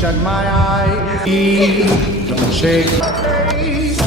shut my eyes. Don't shake my face.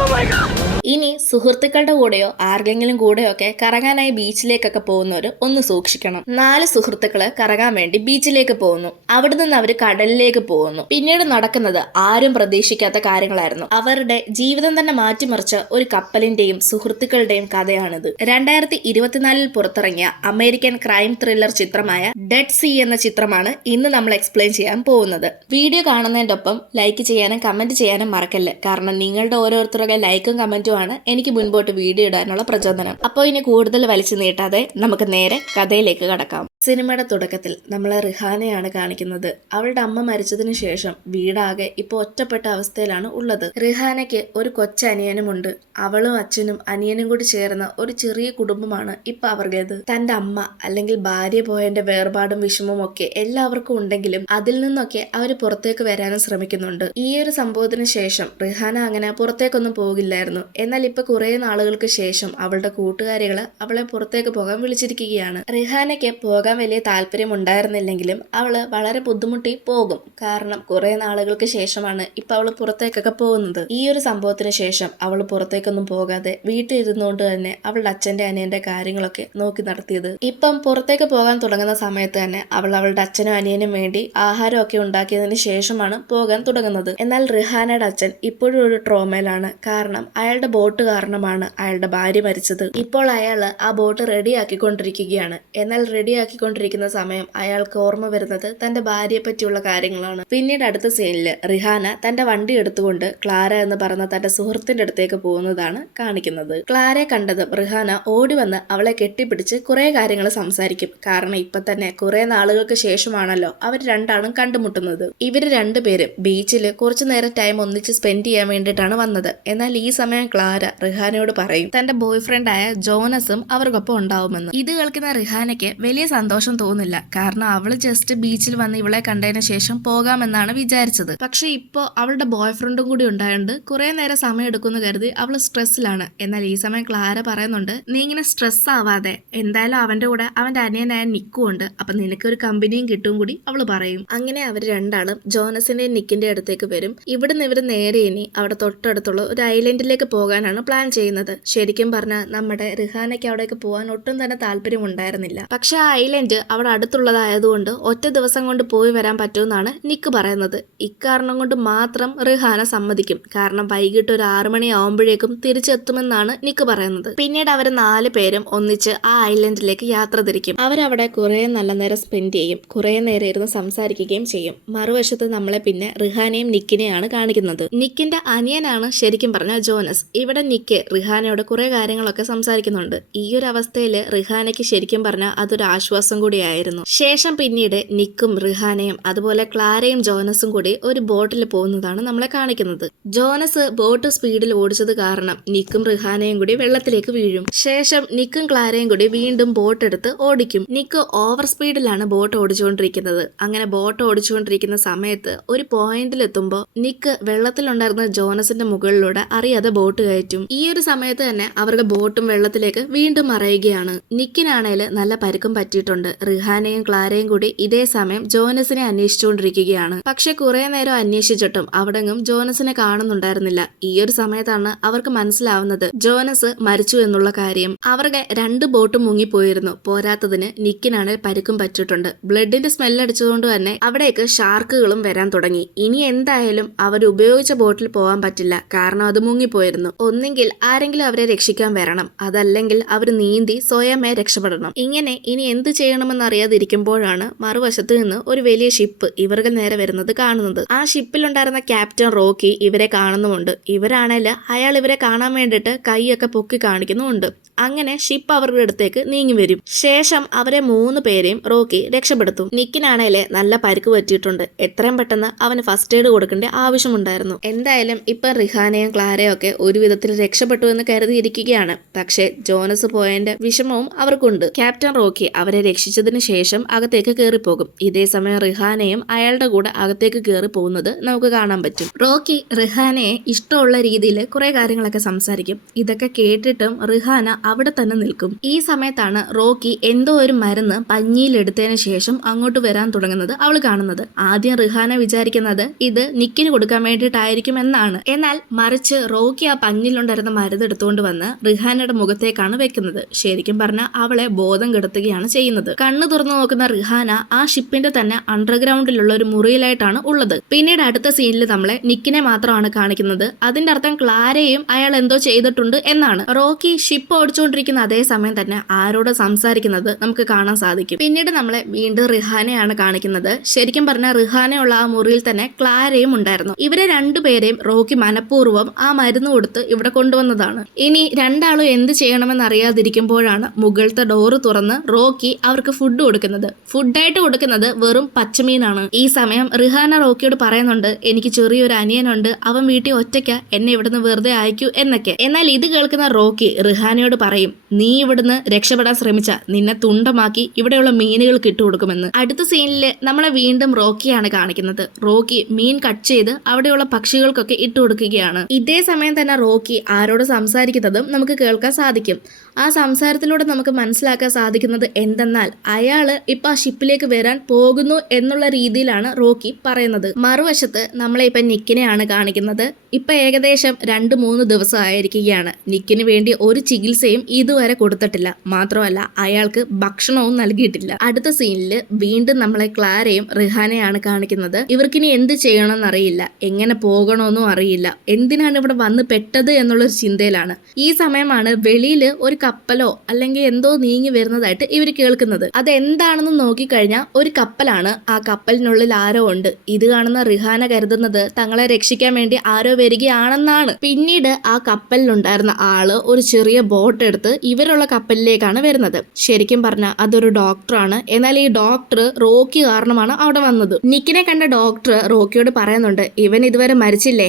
Oh my God. ഇനി സുഹൃത്തുക്കളുടെ കൂടെയോ ആർക്കെങ്കിലും കൂടെയോ ഒക്കെ കറങ്ങാനായി ബീച്ചിലേക്കൊക്കെ പോകുന്നവർ ഒന്ന് സൂക്ഷിക്കണം. 4 സുഹൃത്തുക്കള് കറങ്ങാൻ വേണ്ടി ബീച്ചിലേക്ക് പോകുന്നു. അവിടെ നിന്ന് അവർ കടലിലേക്ക് പോകുന്നു. പിന്നീട് നടക്കുന്നത് ആരും പ്രതീക്ഷിക്കാത്ത കാര്യങ്ങളായിരുന്നു. അവരുടെ ജീവിതം തന്നെ മാറ്റിമറിച്ച ഒരു കപ്പലിന്റെയും സുഹൃത്തുക്കളുടെയും കഥയാണിത്. 2024 പുറത്തിറങ്ങിയ അമേരിക്കൻ ക്രൈം ത്രില്ലർ ചിത്രമായ ഡെഡ് സീ എന്ന ചിത്രമാണ് ഇന്ന് നമ്മൾ എക്സ്പ്ലെയിൻ ചെയ്യാൻ പോകുന്നത്. വീഡിയോ കാണുന്നതിന്റെ ഒപ്പം ലൈക്ക് ചെയ്യാനും കമന്റ് ചെയ്യാനും മറക്കല്ല്. കാരണം നിങ്ങളുടെ ഓരോരുത്തരുടെ ലൈക്കും കമന്റും എനിക്ക് മുൻപോട്ട് വീഡിയോ ഇടാനുള്ള പ്രചോദനം. അപ്പോൾ ഇനി കൂടുതൽ വലിച്ചു നീട്ടാതെ നമുക്ക് നേരെ കഥയിലേക്ക് കടക്കാം. സിനിമയുടെ തുടക്കത്തിൽ നമ്മളെ റിഹാനയാണ് കാണിക്കുന്നത്. അവളുടെ അമ്മ മരിച്ചതിന് ശേഷം വീടാകെ ഇപ്പോൾ ഒറ്റപ്പെട്ട അവസ്ഥയിലാണ് ഉള്ളത്. റിഹാനയ്ക്ക് ഒരു കൊച്ചനിയനുമുണ്ട്. അവളും അച്ഛനും അനിയനും കൂടി ചേർന്ന ഒരു ചെറിയ കുടുംബമാണ് ഇപ്പൊ അവരുടേത്. തന്റെ അമ്മ അല്ലെങ്കിൽ ഭാര്യ പോയതിന്റെ വേർപാടും വിഷമവും ഒക്കെ എല്ലാവർക്കും ഉണ്ടെങ്കിലും അതിൽ നിന്നൊക്കെ അവർ പുറത്തേക്ക് വരാനും ശ്രമിക്കുന്നുണ്ട്. ഈ ഒരു സംഭവത്തിന് ശേഷം റിഹാന അങ്ങനെ പുറത്തേക്കൊന്നും പോകില്ലായിരുന്നു. എന്നാൽ ഇപ്പൊ കുറെ നാളുകൾക്ക് ശേഷം അവളുടെ കൂട്ടുകാരികള് അവളെ പുറത്തേക്ക് പോകാൻ വിളിച്ചിരിക്കുകയാണ്. റിഹാനയ്ക്ക് പോകാൻ വലിയ താല്പര്യം ഉണ്ടായിരുന്നില്ലെങ്കിലും അവള് വളരെ ബുദ്ധിമുട്ടി പോകും. കാരണം കുറെ നാളുകൾക്ക് ശേഷമാണ് ഇപ്പൊ അവള് പുറത്തേക്കൊക്കെ പോകുന്നത്. ഈ ഒരു സംഭവത്തിന് ശേഷം അവള് പുറത്തേക്കൊന്നും പോകാതെ വീട്ടിൽ ഇരുന്നുകൊണ്ട് തന്നെ അവളുടെ അച്ഛന്റെ അനിയന്റെ കാര്യങ്ങളൊക്കെ നോക്കി നടത്തിയത്. ഇപ്പം പുറത്തേക്ക് പോകാൻ തുടങ്ങുന്ന സമയത്ത് തന്നെ അവൾ അവളുടെ അച്ഛനും അനിയനും വേണ്ടി ആഹാരമൊക്കെ ഉണ്ടാക്കിയതിന് ശേഷമാണ് പോകാൻ തുടങ്ങുന്നത്. എന്നാൽ റിഹാനയുടെ അച്ഛൻ ഇപ്പോഴും ഒരു ട്രോമയിലാണ്. കാരണം അയാളുടെ ബോട്ട് കാരണമാണ് അയാളുടെ ഭാര്യ മരിച്ചത്. ഇപ്പോൾ അയാള് ആ ബോട്ട് റെഡിയാക്കിക്കൊണ്ടിരിക്കുകയാണ്. എന്നാൽ റെഡിയാക്കിക്കൊണ്ടിരിക്കുന്ന സമയം അയാൾക്ക് ഓർമ്മ വരുന്നത് തന്റെ ഭാര്യയെ പറ്റിയുള്ള കാര്യങ്ങളാണ്. പിന്നീട് അടുത്ത സീനില് റിഹാന തന്റെ വണ്ടി എടുത്തുകൊണ്ട് ക്ലാര എന്ന് പറഞ്ഞ തന്റെ സുഹൃത്തിന്റെ അടുത്തേക്ക് പോകുന്നതാണ് കാണിക്കുന്നത്. ക്ലാരയെ കണ്ടതും റിഹാന ഓടി വന്ന് അവളെ കെട്ടിപ്പിടിച്ച് കുറെ കാര്യങ്ങൾ സംസാരിക്കും. കാരണം ഇപ്പൊ തന്നെ കുറെ നാളുകൾക്ക് ശേഷമാണല്ലോ അവർ രണ്ടാളും കണ്ടുമുട്ടുന്നത്. ഇവര് രണ്ടുപേരും ബീച്ചില് കുറച്ചു നേരം ടൈം ഒന്നിച്ച് സ്പെൻഡ് ചെയ്യാൻ വേണ്ടിയിട്ടാണ് വന്നത്. എന്നാൽ ഈ സമയം ക്ലാര റിഹാനയോട് പറയും തന്റെ ബോയ് ഫ്രണ്ട് ആയ ജോനസും അവർക്കൊപ്പം ഉണ്ടാവുമെന്ന്. ഇത് കേൾക്കുന്ന റിഹാനയ്ക്ക് വലിയ സന്തോഷം തോന്നില്ല. കാരണം അവള് ജസ്റ്റ് ബീച്ചിൽ വന്ന് ഇവളെ കണ്ടതിന് ശേഷം പോകാമെന്നാണ് വിചാരിച്ചത്. പക്ഷെ ഇപ്പോ അവളുടെ ബോയ് ഫ്രണ്ടും കൂടി ഉണ്ടായതുകൊണ്ട് കുറെ നേരം സമയം എടുക്കുമെന്ന് കരുതി അവള് സ്ട്രെസ്സിലാണ്. എന്നാൽ ഈ സമയം ക്ലാര പറയുന്നുണ്ട് നീ ഇങ്ങനെ സ്ട്രെസ് ആവാതെ, എന്തായാലും അവന്റെ കൂടെ അവന്റെ അനിയനായ നിക്കും ഉണ്ട്, അപ്പൊ നിനക്കൊരു കമ്പനിയും കിട്ടും കൂടി അവള് പറയും. അങ്ങനെ അവർ രണ്ടാളും ജോനസിന്റെയും നിക്കിന്റെ അടുത്തേക്ക് വരും. ഇവിടുന്ന് ഇവര് നേരെ ഇനി അവിടെ തൊട്ടടുത്തുള്ള ഒരു ഐലൻഡിലേക്ക് പോകാനാണ് പ്ലാൻ ചെയ്യുന്നത്. ശരിക്കും പറഞ്ഞാൽ നമ്മുടെ റിഹാനയ്ക്ക് അവിടേക്ക് പോകാൻ ഒട്ടും തന്നെ താല്പര്യം ഉണ്ടായിരുന്നില്ല. പക്ഷെ ആ ഐലൻഡ് അവിടെ അടുത്തുള്ളതായതുകൊണ്ട് ഒറ്റ ദിവസം കൊണ്ട് പോയി വരാൻ പറ്റുമെന്നാണ് നിക്ക് പറയുന്നത്. ഇക്കാരണം കൊണ്ട് മാത്രം റിഹാന സമ്മതിക്കും. കാരണം വൈകിട്ട് ഒരു 6 മണി ആവുമ്പോഴേക്കും തിരിച്ചെത്തുമെന്നാണ് നിക്ക് പറയുന്നത്. പിന്നീട് അവർ 4 പേരും ഒന്നിച്ച് ആ ഐലൻഡിലേക്ക് യാത്ര തിരിക്കും. അവരവിടെ കുറെ നല്ല നേരം സ്പെൻഡ് ചെയ്യും. കുറെ നേരം ഇരുന്ന് സംസാരിക്കുകയും ചെയ്യും. മറുവശത്ത് നമ്മളെ പിന്നെ റിഹാനയും നിക്കിനെയാണ് കാണിക്കുന്നത്. നിക്കിന്റെ അനിയനാണ് ശരിക്കും പറഞ്ഞ ജോനസ്. ഇവിടെ നിക്ക് റിഹാനയോട് കുറെ കാര്യങ്ങളൊക്കെ സംസാരിക്കുന്നുണ്ട്. ഈ ഒരു അവസ്ഥയിൽ റിഹാനയ്ക്ക് ശരിക്കും പറഞ്ഞാൽ അതൊരു ആശ്വാസം കൂടിയായിരുന്നു. ശേഷം പിന്നീട് നിക്കും റിഹാനയും അതുപോലെ ക്ലാരയും ജോനസും കൂടി ഒരു ബോട്ടിൽ പോകുന്നതാണ് നമ്മളെ കാണിക്കുന്നത്. ജോനസ് ബോട്ട് സ്പീഡിൽ ഓടിച്ചത് കാരണം നിക്കും റിഹാനയും കൂടി വെള്ളത്തിലേക്ക് വീഴും. ശേഷം നിക്കും ക്ലാരയും കൂടി വീണ്ടും ബോട്ട് എടുത്ത് ഓടിക്കും. നിക്ക് ഓവർ സ്പീഡിലാണ് ബോട്ട് ഓടിച്ചുകൊണ്ടിരിക്കുന്നത്. അങ്ങനെ ബോട്ട് ഓടിച്ചുകൊണ്ടിരിക്കുന്ന സമയത്ത് ഒരു പോയിന്റിൽ എത്തുമ്പോൾ നിക്ക് വെള്ളത്തിലുണ്ടായിരുന്ന ജോനസിന്റെ മുകളിലൂടെ അറിയാതെ ബോട്ട് കയറ്റും. ഈ ഒരു സമയത്ത് തന്നെ അവരുടെ ബോട്ടും വെള്ളത്തിലേക്ക് വീണ്ടും മറയുകയാണ്. നിക്കിനാണേൽ നല്ല പരുക്കും പറ്റിയിട്ടുണ്ട്. റിഹാനയും ക്ലാരയും കൂടി ഇതേ സമയം ജോനസിനെ അന്വേഷിച്ചുകൊണ്ടിരിക്കുകയാണ്. പക്ഷെ കുറെ നേരം അന്വേഷിച്ചിട്ടും അവിടെങ്ങും ജോനസിനെ കാണുന്നുണ്ടായിരുന്നില്ല. ഈ ഒരു സമയത്താണ് അവർക്ക് മനസ്സിലാവുന്നത് ജോനസ് മരിച്ചു എന്നുള്ള കാര്യം. അവരുടെ 2 ബോട്ടും മുങ്ങിപ്പോയിരുന്നു. പോരാത്തതിന് നിക്കിനാണ് പരുക്കും പറ്റിയിട്ടുണ്ട്. ബ്ലഡിന്റെ സ്മെല്ലടിച്ചതുകൊണ്ട് തന്നെ അവിടേക്ക് ഷാർക്കുകളും വരാൻ തുടങ്ങി. ഇനി എന്തായാലും അവർ ഉപയോഗിച്ച ബോട്ടിൽ പോകാൻ പറ്റില്ല. കാരണം അത് മുങ്ങിപ്പോയിരുന്നു. ഒന്നെങ്കിൽ ആരെങ്കിലും അവരെ രക്ഷിക്കാൻ വരണം, അതല്ലെങ്കിൽ അവർ നീന്തി സ്വയമേ രക്ഷപ്പെടണം. ഇങ്ങനെ ഇനി എന്ത് ചെയ്യണമെന്നറിയാതിരിക്കുമ്പോഴാണ് മറുവശത്ത് നിന്ന് ഒരു വലിയ ഷിപ്പ് ഇവർക്ക് നേരെ വരുന്നത് കാണുന്നത്. ആ ഷിപ്പിലുണ്ടായിരുന്ന ക്യാപ്റ്റൻ റോക്കി ഇവരെ കാണുന്നുമുണ്ട്. ഇവരാണേല് അയാൾ ഇവരെ കാണാൻ വേണ്ടിയിട്ട് കൈയൊക്കെ പൊക്കി കാണിക്കുന്നുമുണ്ട്. അങ്ങനെ ഷിപ്പ് അവരുടെ അടുത്തേക്ക് നീങ്ങി വരും. ശേഷം അവരെ 3 പേരെയും റോക്കി രക്ഷപ്പെടുത്തും. നിക്കിനാണേലെ നല്ല പരിക്ക് പറ്റിയിട്ടുണ്ട്. എത്രയും പെട്ടെന്ന് അവന് ഫസ്റ്റ് എയ്ഡ് കൊടുക്കേണ്ട ആവശ്യമുണ്ടായിരുന്നു. എന്തായാലും ഇപ്പൊ റിഹാനയും ക്ലാരയും ഒക്കെ ഒരു വിധത്തിൽ രക്ഷപ്പെട്ടു എന്ന് കരുതിയിരിക്കുകയാണ്. പക്ഷെ ജോനസ് പോയതിന്റെ വിഷമവും അവർക്കുണ്ട്. ക്യാപ്റ്റൻ റോക്കി അവരെ രക്ഷിച്ചതിന് ശേഷം അകത്തേക്ക് കയറിപ്പോകും. ഇതേ സമയം റിഹാനയും അയാളുടെ കൂടെ അകത്തേക്ക് കയറി പോകുന്നത് നമുക്ക് കാണാൻ പറ്റും. റോക്കി റിഹാനയെ ഇഷ്ടമുള്ള രീതിയിൽ കുറെ കാര്യങ്ങളൊക്കെ സംസാരിക്കും. ഇതൊക്കെ കേട്ടിട്ടും റിഹാന അവിടെ തന്നെ നിൽക്കും. ഈ സമയത്താണ് റോക്കി എന്തോ ഒരു മരുന്ന് പഞ്ഞിയിലെടുത്തതിന് ശേഷം അങ്ങോട്ട് വരാൻ തുടങ്ങുന്നത് അവൾ കാണുന്നത്. ആദ്യം റിഹാന വിചാരിക്കുന്നത് ഇത് നിക്കിന് കൊടുക്കാൻ വേണ്ടിയിട്ടായിരിക്കും എന്നാണ്. എന്നാൽ മറിച്ച് റോക്കി ആ പഞ്ഞിലുണ്ടായിരുന്ന മരുന്ന് എടുത്തുകൊണ്ട് വന്ന് റിഹാനയുടെ മുഖത്തേക്കാണ് വെക്കുന്നത്. ശരിക്കും പറഞ്ഞാൽ അവളെ ബോധം കെടുത്തുകയാണ് ചെയ്യുന്നത്. കണ്ണു തുറന്നു നോക്കുന്ന റിഹാന ആ ഷിപ്പിന്റെ തന്നെ അണ്ടർഗ്രൗണ്ടിലുള്ള ഒരു മുറിയിലായിട്ടാണ് ഉള്ളത്. പിന്നീട് അടുത്ത സീനിൽ നമ്മളെ നിക്കിനെ മാത്രമാണ് കാണിക്കുന്നത്. അതിന്റെ അർത്ഥം ക്ലാരയും അയാൾ എന്തോ ചെയ്തിട്ടുണ്ട് എന്നാണ്. റോക്കി ഷിപ്പ് ഓടിച്ചുകൊണ്ടിരിക്കുന്ന അതേ സമയം തന്നെ ആരോട് സംസാരിക്കുന്നത് നമുക്ക് കാണാൻ സാധിക്കും. പിന്നീട് നമ്മളെ വീണ്ടും റിഹാനയാണ് കാണിക്കുന്നത്. ശരിക്കും പറഞ്ഞാൽ റിഹാനയുള്ള ആ മുറിയിൽ തന്നെ ക്ലാരയും ഉണ്ടായിരുന്നു. ഇവരെ രണ്ടുപേരെയും റോക്കി മനഃപൂർവ്വം ആ മരുന്ന് കൊടുത്ത് ഇവിടെ കൊണ്ടുവന്നതാണ്. ഇനി രണ്ടാളും എന്ത് ചെയ്യണമെന്ന് അറിയാതിരിക്കുമ്പോഴാണ് മുകളിലത്തെ ഡോറ് തുറന്ന് റോക്കി അവർക്ക് ഫുഡ് കൊടുക്കുന്നത്. ഫുഡായിട്ട് കൊടുക്കുന്നത് വെറും പച്ചമീനാണ്. ഈ സമയം റിഹാന റോക്കിയോട് പറയുന്നുണ്ട്, എനിക്ക് ചെറിയൊരു അനിയനുണ്ട്, അവൻ വീട്ടിൽ ഒറ്റയ്ക്ക, എന്നെ ഇവിടുന്ന് വെറുതെ അയക്കൂ എന്നൊക്കെ. എന്നാൽ ഇത് കേൾക്കുന്ന റോക്കി റിഹാനയോട് പറയും, നീ ഇവിടുന്ന് രക്ഷപ്പെടാൻ ശ്രമിച്ച നിന്നെ തുണ്ടമാക്കി ഇവിടെയുള്ള മീനുകൾക്ക് ഇട്ടു കൊടുക്കുമെന്ന്. അടുത്ത സീനില് നമ്മളെ വീണ്ടും റോക്കിയാണ് കാണിക്കുന്നത്. റോക്കി മീൻ കട്ട് ചെയ്ത് അവിടെയുള്ള പക്ഷികൾക്കൊക്കെ ഇട്ടു കൊടുക്കുകയാണ്. ഇതേ സമയം തന്നെ റോക്കി ആരോട് സംസാരിക്കുന്നതും നമുക്ക് കേൾക്കാൻ സാധിക്കും. ആ സംസാരത്തിലൂടെ നമുക്ക് മനസ്സിലാക്കാൻ സാധിക്കുന്നത് എന്തെന്നാൽ അയാള് ഇപ്പൊ ആ ഷിപ്പിലേക്ക് വരാൻ പോകുന്നു എന്നുള്ള രീതിയിലാണ് റോക്കി പറയുന്നത്. മറുവശത്ത് നമ്മളെ ഇപ്പൊ നിക്കിനെയാണ് കാണിക്കുന്നത്. ഇപ്പൊ ഏകദേശം 2-3 ദിവസം ആയിരിക്കുകയാണ്. നിക്കിന് വേണ്ടി ഒരു ചികിത്സയും ഇതുവരെ കൊടുത്തിട്ടില്ല. മാത്രമല്ല അയാൾക്ക് ഭക്ഷണവും നൽകിയിട്ടില്ല. അടുത്ത സീനില് വീണ്ടും നമ്മളെ ക്ലാരയും റിഹാനയാണ് കാണിക്കുന്നത്. ഇവർക്കിനി എന്ത് ചെയ്യണമെന്നറിയില്ല, എങ്ങനെ പോകണമെന്നും അറിയില്ല, എന്തിനാണ് ഇവിടെ വന്ന് പെട്ടത് എന്നുള്ളൊരു ചിന്തയിലാണ്. ഈ സമയമാണ് വെളിയില് ഒരു കപ്പലോ അല്ലെങ്കിൽ എന്തോ നീങ്ങി വരുന്നതായിട്ട് ഇവർ കേൾക്കുന്നത്. അതെന്താണെന്ന് നോക്കിക്കഴിഞ്ഞാൽ ഒരു കപ്പലാണ്. ആ കപ്പലിനുള്ളിൽ ആരോ ഉണ്ട്. ഇത് കാണുന്ന റിഹാന കരുതുന്നത് തങ്ങളെ രക്ഷിക്കാൻ വേണ്ടി ആരോ വരികയാണെന്നാണ്. പിന്നീട് ആ കപ്പലിലുണ്ടായിരുന്ന ആള് ഒരു ചെറിയ ബോട്ട് എടുത്ത് ഇവരുള്ള കപ്പലിലേക്കാണ് വരുന്നത്. ശരിക്കും പറഞ്ഞാൽ അതൊരു ഡോക്ടറാണ്. എന്നാൽ ഈ ഡോക്ടർ റോക്കി കാരണമാണ് അവിടെ വന്നത്. നിക്കിനെ കണ്ട ഡോക്ടർ റോക്കിയോട് പറയുന്നുണ്ട്, ഇവൻ ഇതുവരെ മരിച്ചില്ലേ,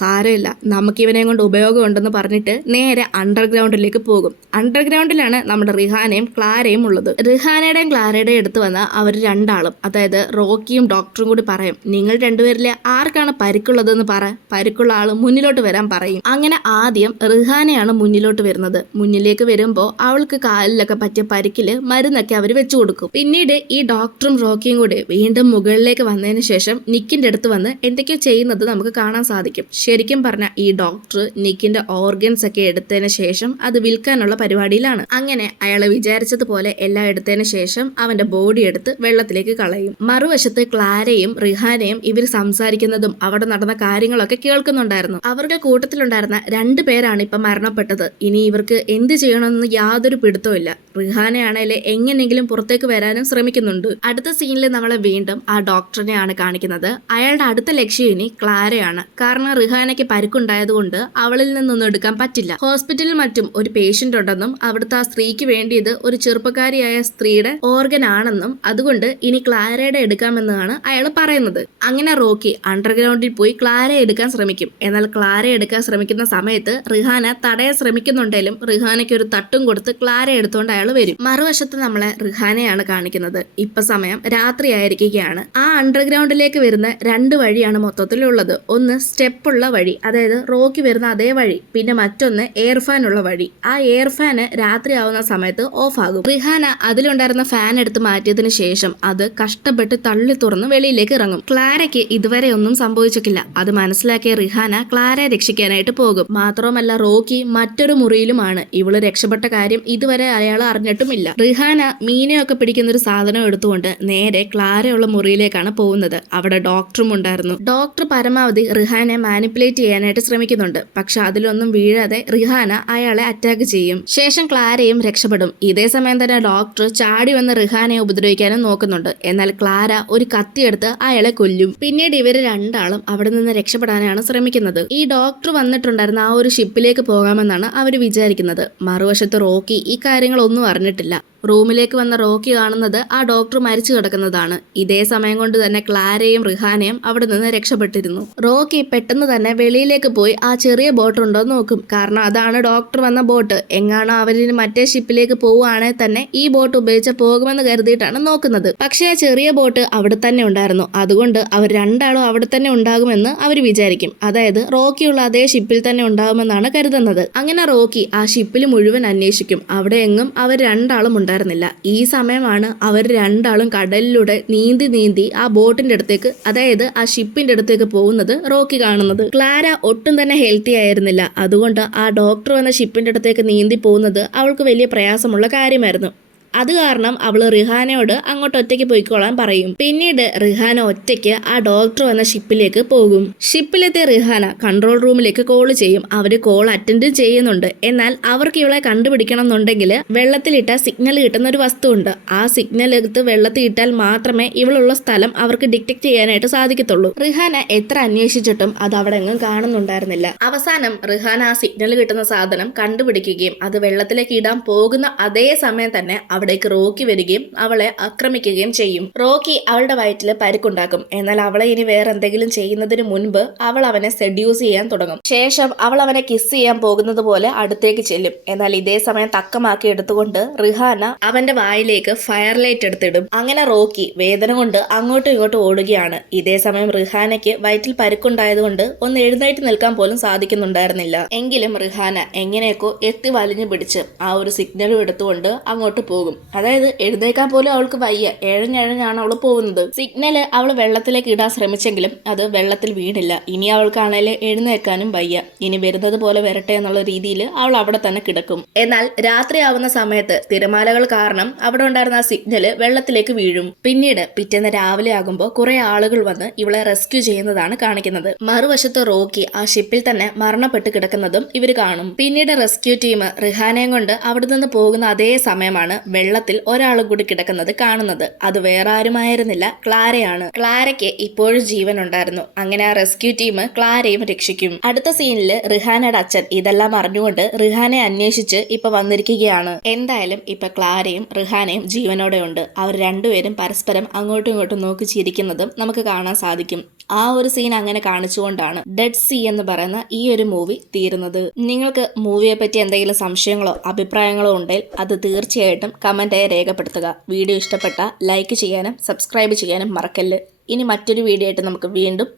സാരമില്ല, നമുക്ക് ഇവനെ കൊണ്ട് ഉപയോഗമുണ്ടെന്ന് പറഞ്ഞിട്ട് നേരെ അണ്ടർഗ്രൗണ്ടിലേക്ക് പോകും. അണ്ടർഗ്രൗണ്ടിലാണ് നമ്മുടെ റിഹാനയും ക്ലാരയും ഉള്ളത്. റിഹാനയുടെയും ക്ലാരയുടെയും അടുത്ത് വന്ന അവർ രണ്ടാളും, അതായത് റോക്കിയും ഡോക്ടറും കൂടി പറയും, നിങ്ങൾ രണ്ടുപേരിലെ ആർക്കാണ് പരിക്കുള്ളതെന്ന് പറ. പരിക്കുള്ള ആള് മുന്നിലോട്ട് വരാൻ പറയും. അങ്ങനെ ആദ്യം റിഹാനയാണ് മുന്നിലോട്ട് വരുന്നത്. മുന്നിലേക്ക് വരുമ്പോൾ അവൾക്ക് കാലിലൊക്കെ പറ്റിയ പരിക്കില് മരുന്നൊക്കെ അവർ വെച്ചു കൊടുക്കും. പിന്നീട് ഈ ഡോക്ടറും റോക്കിയും കൂടി വീണ്ടും മുകളിലേക്ക് വന്നതിന് ശേഷം നിക്കിന്റെ അടുത്ത് വന്ന് എന്തൊക്കെയോ ചെയ്യുന്നത് നമുക്ക് കാണാൻ സാധിക്കും. ശരിക്കും പറഞ്ഞാൽ ഈ ഡോക്ടർ നിക്കിന്റെ ഓർഗൻസ് ഒക്കെ എടുത്തതിന് ശേഷം അത് വിൽക്കാനുള്ള പരിപാടിയിലാണ്. അങ്ങനെ അയാളെ വിചാരിച്ചതുപോലെ എല്ലാം എടുത്തതിന് ശേഷം അവന്റെ ബോഡി എടുത്ത് വെള്ളത്തിലേക്ക് കളയും. മറുവശത്ത് ക്ലാരയും റിഹാനയും ഇവർ സംസാരിക്കുന്നതും അവിടെ നടന്ന കാര്യങ്ങളൊക്കെ കേൾക്കുന്നുണ്ടായിരുന്നു. അവരുടെ കൂട്ടത്തിലുണ്ടായിരുന്ന 2 പേരാണ് ഇപ്പൊ മരണപ്പെട്ടത്. ഇനി ഇവർക്ക് എന്ത് ചെയ്യണമെന്ന് യാതൊരു പിടുത്തവുമില്ല. റിഹാനയാണേലെ എങ്ങനെയെങ്കിലും പുറത്തേക്ക് വരാനും ശ്രമിക്കുന്നുണ്ട്. അടുത്ത സീനിൽ നമ്മളെ വീണ്ടും ആ ഡോക്ടറിനെയാണ് കാണിക്കുന്നത്. അയാളുടെ അടുത്ത ലക്ഷ്യം ഇനി ക്ലാരയാണ്. കാരണം റിഹാനയ്ക്ക് പരിക്കുണ്ടായതുകൊണ്ട് അവളിൽ നിന്നൊന്നും എടുക്കാൻ പറ്റില്ല. ഹോസ്പിറ്റലിൽ മറ്റും ഒരു പേഷ്യന്റ് ഉണ്ടെന്നും അവിടുത്തെ ആ സ്ത്രീക്ക് വേണ്ടിയത് ഒരു ചെറുപ്പക്കാരിയായ സ്ത്രീയുടെ ഓർഗൻ ആണെന്നും അതുകൊണ്ട് ഇനി ക്ലാരയുടെ എടുക്കാമെന്നാണ് അയാൾ പറയുന്നത്. അങ്ങനെ റോക്കി അണ്ടർഗ്രൗണ്ടിൽ പോയി ക്ലാരയെ എടുക്കാൻ ശ്രമിക്കും. എന്നാൽ ക്ലാര എടുക്കാൻ ശ്രമിക്കുന്ന സമയത്ത് റിഹാന തടയാൻ ശ്രമിക്കുന്നുണ്ടെങ്കിലും റിഹാനയ്ക്ക് ഒരു തട്ടും കൊടുത്ത് ക്ലാര എടുത്തുകൊണ്ട് അയാൾ വരും. മറുവശത്ത് നമ്മളെ റിഹാനയാണ് കാണിക്കുന്നത്. ഇപ്പൊ സമയം രാത്രി ആയിരിക്കുകയാണ്. ആ അണ്ടർഗ്രൗണ്ടിലേക്ക് വരുന്ന 2 വഴിയാണ് മൊത്തത്തിലുള്ളത്. ഒന്ന് സ്റ്റെപ്പുള്ള വഴി, അതായത് റോക്കി വരുന്ന അതേ വഴി. പിന്നെ മറ്റൊന്ന് എയർ ഫാൻ ഉള്ള വഴി. ആ എയർ ഫാന് രാത്രി ആവുന്ന സമയത്ത് ഓഫ് ആകും. റിഹാന അതിലുണ്ടായിരുന്ന ഫാൻ എടുത്ത് മാറ്റിയതിനു ശേഷം അത് കഷ്ടപ്പെട്ട് തള്ളി തുറന്ന് വെളിയിലേക്ക് ഇറങ്ങും. ക്ലാരയ്ക്ക് ഇതുവരെ ഒന്നും സംഭവിച്ചിട്ടില്ല. അത് മനസ്സിലാക്കിയ റിഹാന ക്ലാരയെ രക്ഷിക്കാനായിട്ട് പോകും. മാത്രമല്ല റോക്കി മറ്റൊരു മുറിയിലുമാണ്. ഇവള് രക്ഷപ്പെട്ട കാര്യം ഇതുവരെ അയാൾ അറിഞ്ഞിട്ടുമില്ല. റിഹാന മീനെയൊക്കെ പിടിക്കുന്ന ഒരു സാധനം എടുത്തുകൊണ്ട് നേരെ ക്ലാരയുള്ള മുറിയിലേക്കാണ് പോകുന്നത്. അവിടെ ഡോക്ടറും ഉണ്ടായിരുന്നു. ഡോക്ടർ പരമാവധി റിഹാനെ മാനിപ്പുലേറ്റ് ചെയ്യാനായിട്ട് ശ്രമിക്കുന്നുണ്ട്. പക്ഷെ അതിലൊന്നും വീഴാതെ റിഹാന അയാളെ അറ്റാക്ക് ചെയ്യും. ശേഷം ക്ലാരയും രക്ഷപ്പെടും. ഇതേ സമയം തന്നെ ഡോക്ടർ ചാടി വന്ന് റിഹാനെ ഉപദ്രവിക്കാനും നോക്കുന്നുണ്ട്. എന്നാൽ ക്ലാര ഒരു കത്തിയെടുത്ത് അയാളെ കൊല്ലും. പിന്നീട് ഇവര് രണ്ടാളും അവിടെ നിന്ന് രക്ഷപ്പെടാനാണ് ശ്രമിക്കുന്നത്. ഈ ഡോക്ടർ വന്നിട്ടുണ്ടായിരുന്ന ആ ഒരു ഷിപ്പിലേക്ക് പോകാമെന്നാണ് അവർ വിചാരിക്കുന്നത്. മറുവശത്ത് റോക്കി ഈ കാര്യങ്ങളൊന്നും അറിഞ്ഞിട്ടില്ല. റൂമിലേക്ക് വന്ന റോക്കി കാണുന്നത് ആ ഡോക്ടർ മരിച്ചു കിടക്കുന്നതാണ്. ഇതേ സമയം കൊണ്ട് തന്നെ ക്ലാരയും റിഹാനയും അവിടെ നിന്ന് രക്ഷപ്പെട്ടിരുന്നു. റോക്കി പെട്ടെന്ന് തന്നെ വെളിയിലേക്ക് പോയി ആ ചെറിയ ബോട്ട് ഉണ്ടോ നോക്കും. കാരണം അതാണ് ഡോക്ടർ വന്ന ബോട്ട്. എങ്ങാണോ അവരിന് മറ്റേ ഷിപ്പിലേക്ക് പോവുകയാണെങ്കിൽ തന്നെ ഈ ബോട്ട് ഉപയോഗിച്ച് പോകുമെന്ന് കരുതിയിട്ടാണ് നോക്കുന്നത്. പക്ഷേ ആ ചെറിയ ബോട്ട് അവിടെ തന്നെ ഉണ്ടായിരുന്നു. അതുകൊണ്ട് അവർ രണ്ടാളും അവിടെ തന്നെ ഉണ്ടാകുമെന്ന് അവർ വിചാരിക്കും. അതായത് റോക്കിയുള്ള അതേ ഷിപ്പിൽ തന്നെ ഉണ്ടാകുമെന്നാണ് കരുതുന്നത്. അങ്ങനെ റോക്കി ആ ഷിപ്പിൽ മുഴുവൻ അന്വേഷിക്കും. അവിടെ എങ്ങും അവർ രണ്ടാളും ഉണ്ടായിരുന്നില്ല. ഈ സമയമാണ് അവർ രണ്ടാളും കടലിലൂടെ നീന്തി ആ ബോട്ടിന്റെ അടുത്തേക്ക്, അതായത് ആ ഷിപ്പിന്റെ അടുത്തേക്ക് പോകുന്നത് റോക്കി കാണുന്നത്. ക്ലാര ഒട്ടും തന്നെ ഹെൽത്തി ആയിരുന്നില്ല. അതുകൊണ്ട് ആ ഡോക്ടർ വന്ന ഷിപ്പിന്റെ അടുത്തേക്ക് നീന്തി പോകുന്നത് അവൾക്ക് വലിയ പ്രയാസമുള്ള കാര്യമായിരുന്നു. അത് കാരണം അവൾ റിഹാനയോട് അങ്ങോട്ട് ഒറ്റയ്ക്ക് പോയിക്കോളാൻ പറയും. പിന്നീട് റിഹാന ഒറ്റയ്ക്ക് ആ ഡോക്ടർ വന്ന ഷിപ്പിലേക്ക് പോകും. ഷിപ്പിലെത്തിയ റിഹാന കൺട്രോൾ റൂമിലേക്ക് കോൾ ചെയ്യും. അവര് കോൾ അറ്റൻഡ് ചെയ്യുന്നുണ്ട്. എന്നാൽ അവർക്ക് ഇവളെ കണ്ടുപിടിക്കണം എന്നുണ്ടെങ്കിൽ വെള്ളത്തിലിട്ട സിഗ്നൽ കിട്ടുന്ന ഒരു വസ്തു ഉണ്ട്. ആ സിഗ്നൽ എടുത്ത് വെള്ളത്തിൽ ഇട്ടാൽ മാത്രമേ ഇവളുള്ള സ്ഥലം അവർക്ക് ഡിറ്റക്ട് ചെയ്യാനായിട്ട് സാധിക്കത്തുള്ളൂ. റിഹാന എത്ര അന്വേഷിച്ചിട്ടും അത് അവിടെ എങ്ങും കാണുന്നുണ്ടായിരുന്നില്ല. അവസാനം റിഹാന ആ സിഗ്നൽ കിട്ടുന്ന സാധനം കണ്ടുപിടിക്കുകയും അത് വെള്ളത്തിലേക്ക് ഇടാൻ പോകുന്ന അതേ സമയം തന്നെ അവിടേക്ക് റോക്കി വരികയും അവളെ ആക്രമിക്കുകയും ചെയ്യും. റോക്കി അവളുടെ വയറ്റിൽ പരിക്കുണ്ടാക്കും. എന്നാൽ അവളെ ഇനി വേറെ എന്തെങ്കിലും ചെയ്യുന്നതിന് മുൻപ് അവൾ അവനെ സെഡ്യൂസ് ചെയ്യാൻ തുടങ്ങും. ശേഷം അവൾ അവനെ കിസ് ചെയ്യാൻ പോകുന്നത് പോലെ അടുത്തേക്ക് ചെല്ലും. എന്നാൽ ഇതേ സമയം തക്കമാക്കി എടുത്തുകൊണ്ട് റിഹാന അവന്റെ വായിലേക്ക് ഫയർ ലൈറ്റ് എടുത്തിടും. അങ്ങനെ റോക്കി വേദന കൊണ്ട് അങ്ങോട്ടും ഇങ്ങോട്ടും ഓടുകയാണ്. ഇതേ സമയം റിഹാനയ്ക്ക് വയറ്റിൽ പരിക്കുണ്ടായതുകൊണ്ട് ഒന്ന് എഴുന്നേറ്റ് നിൽക്കാൻ പോലും സാധിക്കുന്നുണ്ടായിരുന്നില്ല. എങ്കിലും റിഹാന എങ്ങനെയൊക്കെ എത്തി വലിഞ്ഞു പിടിച്ച് ആ ഒരു സിഗ്നലും എടുത്തുകൊണ്ട് അങ്ങോട്ട് പോകും. അതായത് എഴുന്നേക്കാൻ പോലും അവൾക്ക് വയ്യ. എഴഞ്ഞാണ് അവൾ പോകുന്നത്. സിഗ്നല് അവൾ വെള്ളത്തിലേക്ക് ഇടാൻ ശ്രമിച്ചെങ്കിലും അത് വെള്ളത്തിൽ വീണില്ല. ഇനി അവൾക്കാണെങ്കിൽ എഴുന്നേക്കാനും വയ്യ. ഇനി വരുന്നത് പോലെ വരട്ടെ എന്നുള്ള രീതിയിൽ അവൾ അവിടെ തന്നെ കിടക്കും. എന്നാൽ രാത്രിയാവുന്ന സമയത്ത് തിരമാലകൾ കാരണം അവിടെ ഉണ്ടായിരുന്ന ആ സിഗ്നല് വെള്ളത്തിലേക്ക് വീഴും. പിന്നീട് പിറ്റേന്ന് രാവിലെ ആകുമ്പോൾ കുറെ ആളുകൾ വന്ന് ഇവളെ റെസ്ക്യൂ ചെയ്യുന്നതാണ് കാണിക്കുന്നത്. മറുവശത്ത് റോക്കി ആ ഷിപ്പിൽ തന്നെ മരണപ്പെട്ട് കിടക്കുന്നതും ഇവർ കാണും. പിന്നീട് റെസ്ക്യൂ ടീം റിഹാനയും കൊണ്ട് അവിടെ നിന്ന് പോകുന്ന അതേ സമയമാണ് വെള്ളത്തിൽ ഒരാളും കൂടി കിടക്കുന്നത് കാണുന്നത്. അത് വേറെ ആരുമായിരുന്നില്ല, ക്ലാരയാണ്. ക്ലാരയ്ക്ക് ഇപ്പോഴും ജീവൻ ഉണ്ടായിരുന്നു. അങ്ങനെ ആ റെസ്ക്യൂ ടീം ക്ലാരയും രക്ഷിക്കും. അടുത്ത സീനില് റിഹാനയുടെ അച്ഛൻ ഇതെല്ലാം അറിഞ്ഞുകൊണ്ട് റിഹാനെ അന്വേഷിച്ച് ഇപ്പൊ വന്നിരിക്കുകയാണ്. എന്തായാലും ഇപ്പൊ ക്ലാരയും റിഹാനയും ജീവനോടെ ഉണ്ട്. അവർ രണ്ടുപേരും പരസ്പരം അങ്ങോട്ടും ഇങ്ങോട്ടും നോക്കി ചിരിക്കുന്നതും നമുക്ക് കാണാൻ സാധിക്കും. ആ ഒരു സീൻ അങ്ങനെ കാണിച്ചുകൊണ്ടാണ് ഡെഡ് സീ എന്ന് പറയുന്ന ഈ ഒരു മൂവി തീരുന്നത്. നിങ്ങൾക്ക് മൂവിയെ പറ്റി എന്തെങ്കിലും സംശയങ്ങളോ അഭിപ്രായങ്ങളോ ഉണ്ടെങ്കിൽ അത് തീർച്ചയായിട്ടും കമന്റായി രേഖപ്പെടുത്തുക. വീഡിയോ ഇഷ്ടപ്പെട്ട ലൈക്ക് ചെയ്യാനും സബ്സ്ക്രൈബ് ചെയ്യാനും മറക്കല്ല്. ഇനി മറ്റൊരു വീഡിയോ ആയിട്ട് നമുക്ക് വീണ്ടും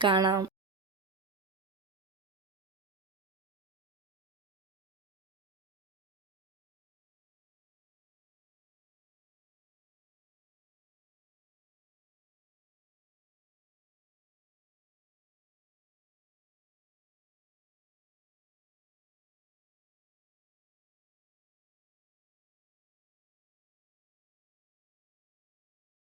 കാണാം.